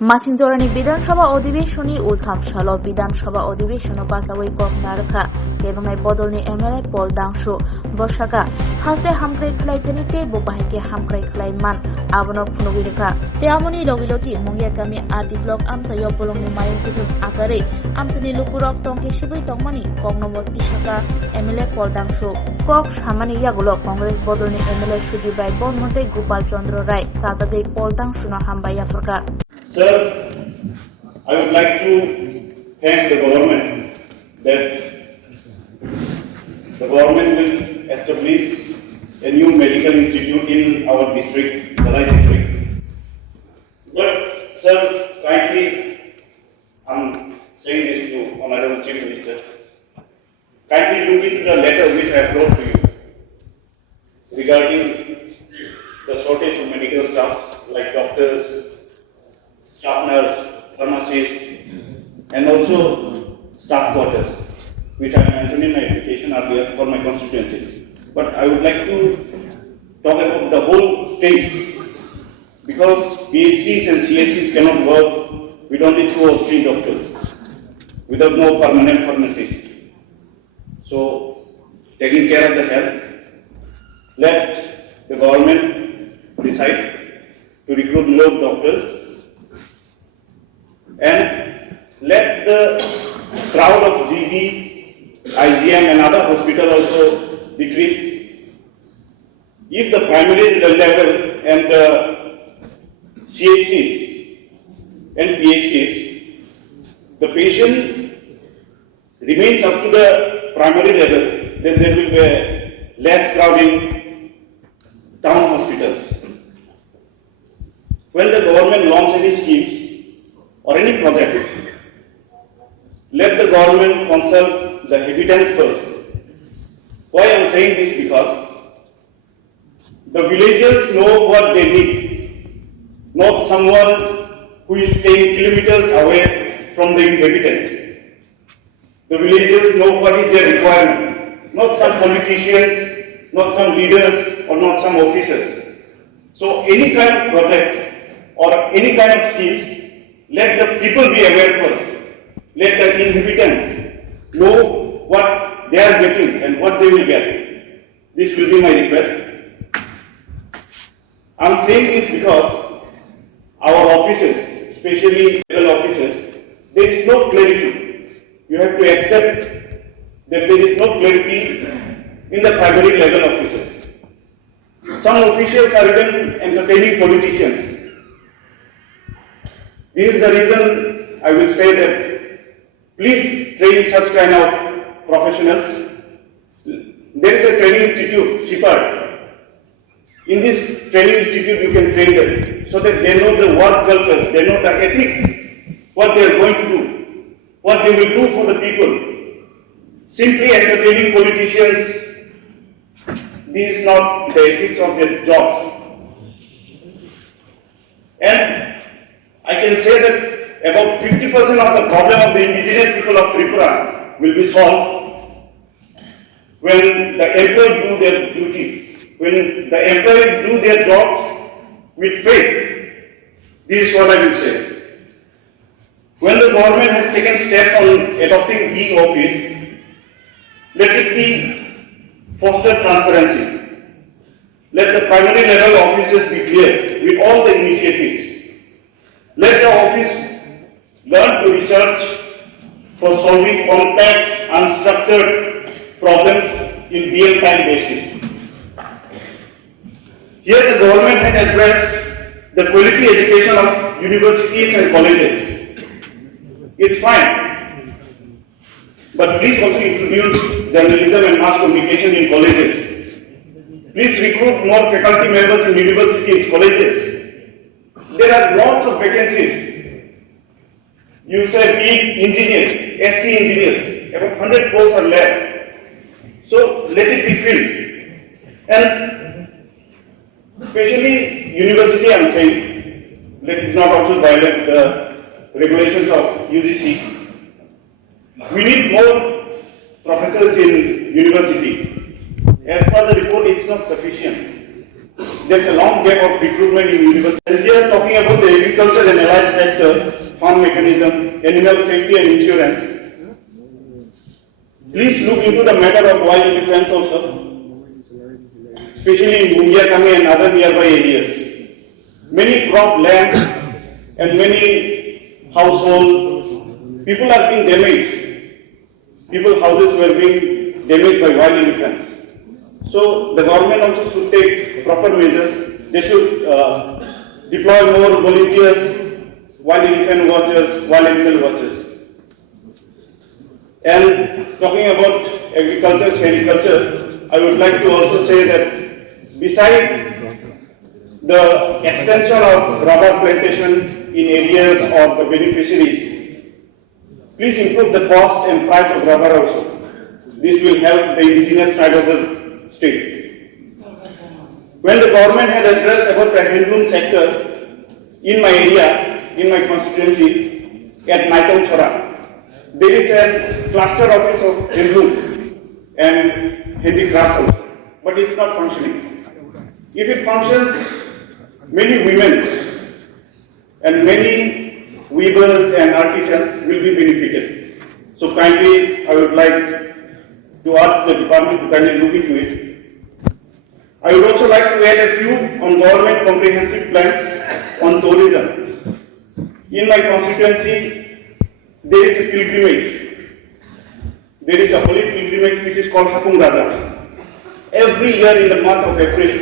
Masingjorani Bidansabha Odibeshoni Udhamshalo Bidansabha Odibeshoni Pasawai Koknarkha Kebungai Bodolni MLA Poul Dangshu Bosaka Haste Hamkrai Khlai Tenite Bobahike Hamkrai Khlai Man Abono Phunugirikha Teamoni Logiloki Mungikami Adi Block Amsa Yopolongni Mayung Kwthwng Akare Amsani Lukurok Tongke Sibui Tongmani Kongnomo Tisakha MLA Poul Dangshu Kok Samani Yagulo Congress Bodolni MLA Sujibai Bonmonte Gopal Chandra Rai Chajadei Poul Dangshu no Hambai Africa. Sir, I would like to thank the government that the government will establish a new medical institute in our district, Dalai district. But, sir, kindly, I'm saying this to Honorable Chief Minister, kindly look into the letter which I wrote to you regarding the shortage of medical staff like doctors, staff nurse, pharmacist, and also staff quarters, which I mentioned in my application earlier for my constituency. But I would like to talk about the whole state, because PHCs and CHCs cannot work with only 2 or 3 doctors, without no permanent pharmacists. So, taking care of the health, let the government decide to recruit more doctors, and let the crowd of GB, IGM and other hospitals also decrease. If the primary level and the CHCs and PHCs, the patient remains up to the primary level, then there will be less crowd in town hospitals. When the government launches any schemes or any project, let the government consult the inhabitants first. Why I am saying this? Because the villagers know what they need, not someone who is staying kilometers away from the inhabitants. The villagers know what is their requirement, not some politicians, not some leaders, or not some officers. So any kind of projects or any kind of schemes, let the people be aware first. Let the inhabitants know what they are getting and what they will get. This will be my request. I am saying this because our offices, especially legal offices, there is no clarity. You have to accept that there is no clarity in the primary level offices. Some officials are even entertaining politicians. This is the reason I will say that please train such kind of professionals. There is a training institute, CIPAD. In this training institute you can train them so that they know the work culture, they know the ethics, what they are going to do, what they will do for the people. Simply entertaining politicians, this is not the ethics of their job. And I can say that about 50% of the problem of the indigenous people of Tripura will be solved when the employees do their duties, when the employees do their jobs with faith. This is what I will say. When the government has taken steps on adopting e-office, let it be foster transparency. Let the primary level offices be clear with all the initiatives. Let the office learn to research for solving complex, unstructured problems in real-time basis. Here the government has addressed the quality education of universities and colleges. It's fine. But please also introduce journalism and mass communication in colleges. Please recruit more faculty members in universities, colleges. There are lots of vacancies. You say be engineers, ST engineers, about 100 posts are left. So let it be filled. And especially university, I am saying, let it not also violate the regulations of UGC. We need more professors in university. As per the report, it's not sufficient. there's a long gap of recruitment in university. And here talking about the agriculture and allied sector, farm mechanism, animal safety and insurance. Please look into the matter of wild elephants also, especially in Mungikami and other nearby areas. Many crop land and many household, people are being damaged. People's houses were being damaged by wild elephants. So the government also should take proper measures. They should deploy more volunteers, wild elephant watchers, wild animal watchers. And talking about agriculture, sericulture, I would like to also say that beside the extension of rubber plantation in areas of the beneficiaries, please improve the cost and price of rubber also. This will help the indigenous tribe of the state. When the government had addressed about the handloom sector in my area, in my constituency, at Mayung, there is a cluster office of handloom and handicraft also, but it's not functioning. If it functions, many women and many weavers and artisans will be benefited. So kindly, I would like to ask the department to kindly look into it. I would also like to add a few on government comprehensive plans on tourism. In my constituency, there is a pilgrimage. There is a holy pilgrimage which is called Raja. Every year in the month of April,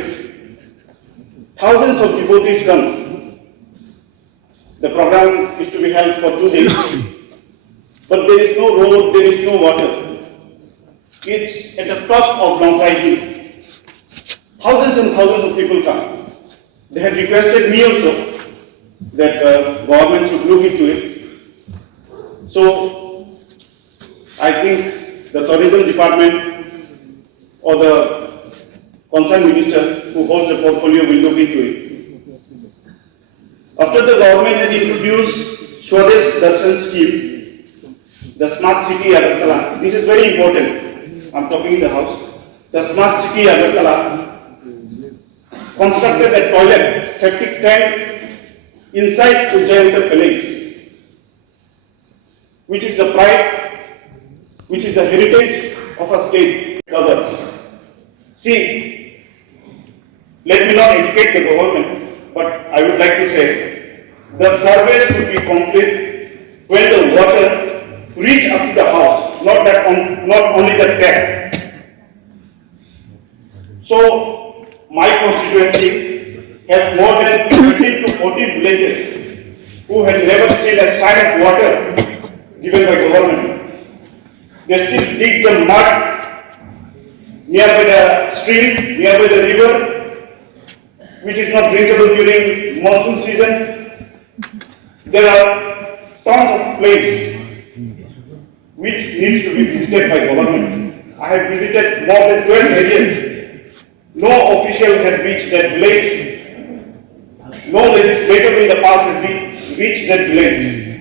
thousands of devotees come. The program is to be held for 2 days, but there is no road, there is no water. It's at the top of Longtrai Hill. Thousands and thousands of people come. They had requested me also that government should look into it. So I think the tourism department or the concerned minister who holds the portfolio will look into it. After the government had introduced Swadesh Darshan scheme, the smart city Agartala, this is very important. I'm talking in the house. The smart city Agartala constructed a toilet, septic tank inside Ujjainta Palace, which is the pride, which is the heritage of a state covered. See, let me not educate the government, but I would like to say the survey should be complete when the water reach up to the house, not only the tap. So my constituency has more than 13 to 14 villages who had never seen a sign of water given by government. They still dig the mud nearby the stream, nearby the river, which is not drinkable during monsoon season. There are tons of places which needs to be visited by government. I have visited more than 12 areas. No official had reached that village. No legislator in the past had reached that village.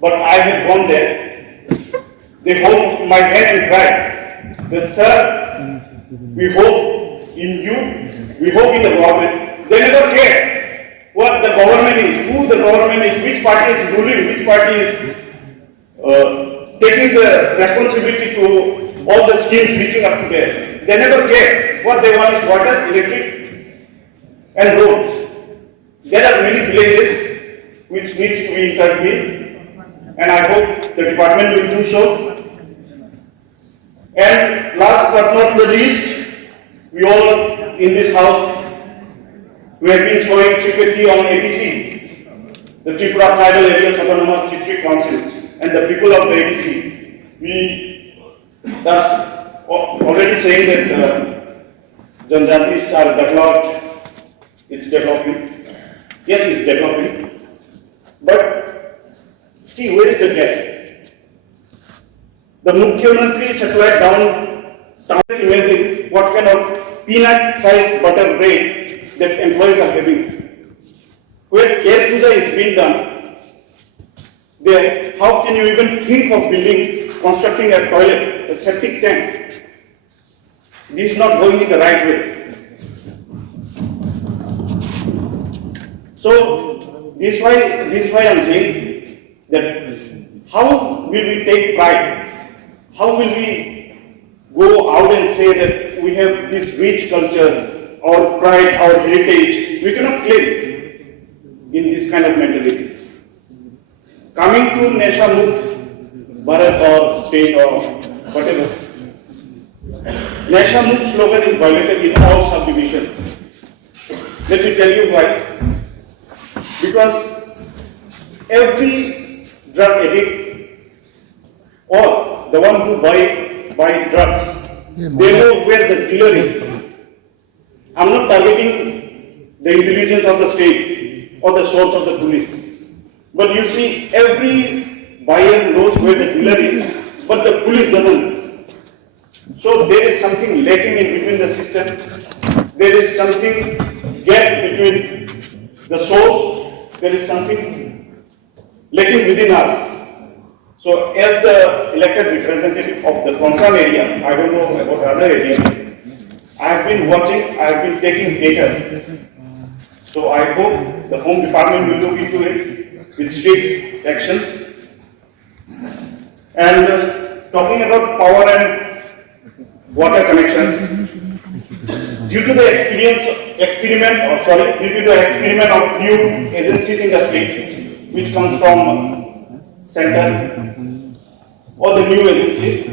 But I had gone there. They hold my hand and cried that, sir, we hope in you, we hope in the government. They never care what the government is, who the government is, which party is ruling, which party is taking the responsibility to all the schemes reaching up to there. They never care. What they want is water, electric, and roads. There are many villages which needs to be intervened, and I hope the department will do so. And last but not the least, we all in this house, we have been showing sympathy on ADC, the Tripura Tribal Areas Autonomous District Councils, and the people of the ADC. We thus already saying that Janjatis are developed, it's developing. Yes, it's developing. But see, where is the gap? The Mukhyamantri satellite down, imagine what kind of peanut-sized butter bread that employees are having. Where care puja is being done, there, how can you even think of constructing a toilet, a septic tank? This is not going in the right way. So this is why I'm saying that how will we take pride? How will we go out and say that we have this rich culture, our pride, our heritage? We cannot claim in this kind of mentality. Coming to Nesha Mukt Bharat or state or whatever, Nesha Mukt slogan is violated in all subdivisions. Let me tell you why. Because every drug addict or the one who buy drugs, they know where the dealer is. I'm not targeting the intelligence of the state or the source of the police. But you see, every buyer knows where the dealer is, but the police doesn't. So there is something lacking in between the system. There is something gap between the source. There is something lacking within us. So as the elected representative of the concerned area, I don't know about other areas, I have been watching, I have been taking data. So I hope the Home Department will look into it with strict actions. And talking about power and water connections, due to the experiment of new agencies in the state, which comes from center or the new agencies,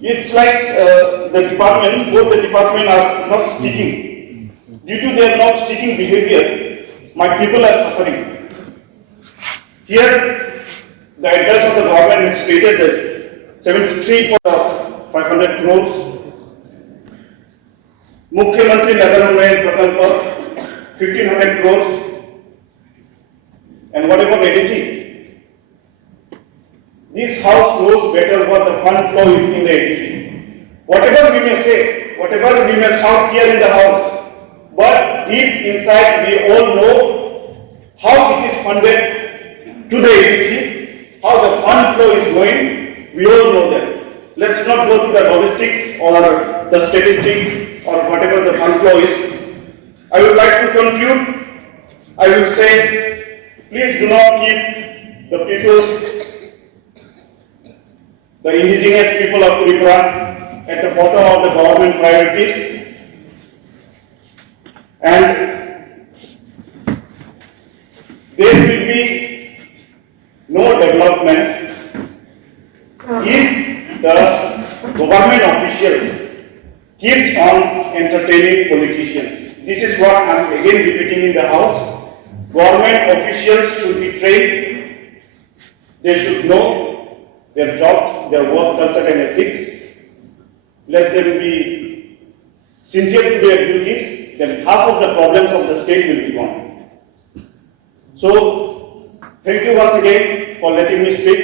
it's like both the department are not sticking. Due to their not sticking behavior, my people are suffering. Here, the address of the government had stated that 73 of 500 crores, Mungikami Nagar Unnayan Prakalpa 1500 crores, and what about ADC? This house knows better what the fund flow is in the ADC. Whatever we may say, whatever we may shout here in the house, but deep inside we all know how it is funded to the ADC, how the fund flow is going, we all know that. Let's not go to the logistic or the statistic or whatever the fund flow is. I would like to conclude. I will say, please do not keep the people, the indigenous people of Tripura at the bottom of the government priorities. And there will be no development if the government officials keeps on entertaining politicians. This is what I am again repeating in the House. Government officials should be trained. They should know their job, their work culture and ethics. Let them be sincere to their duties, then half of the problems of the state will be gone. So, thank you once again for letting me speak.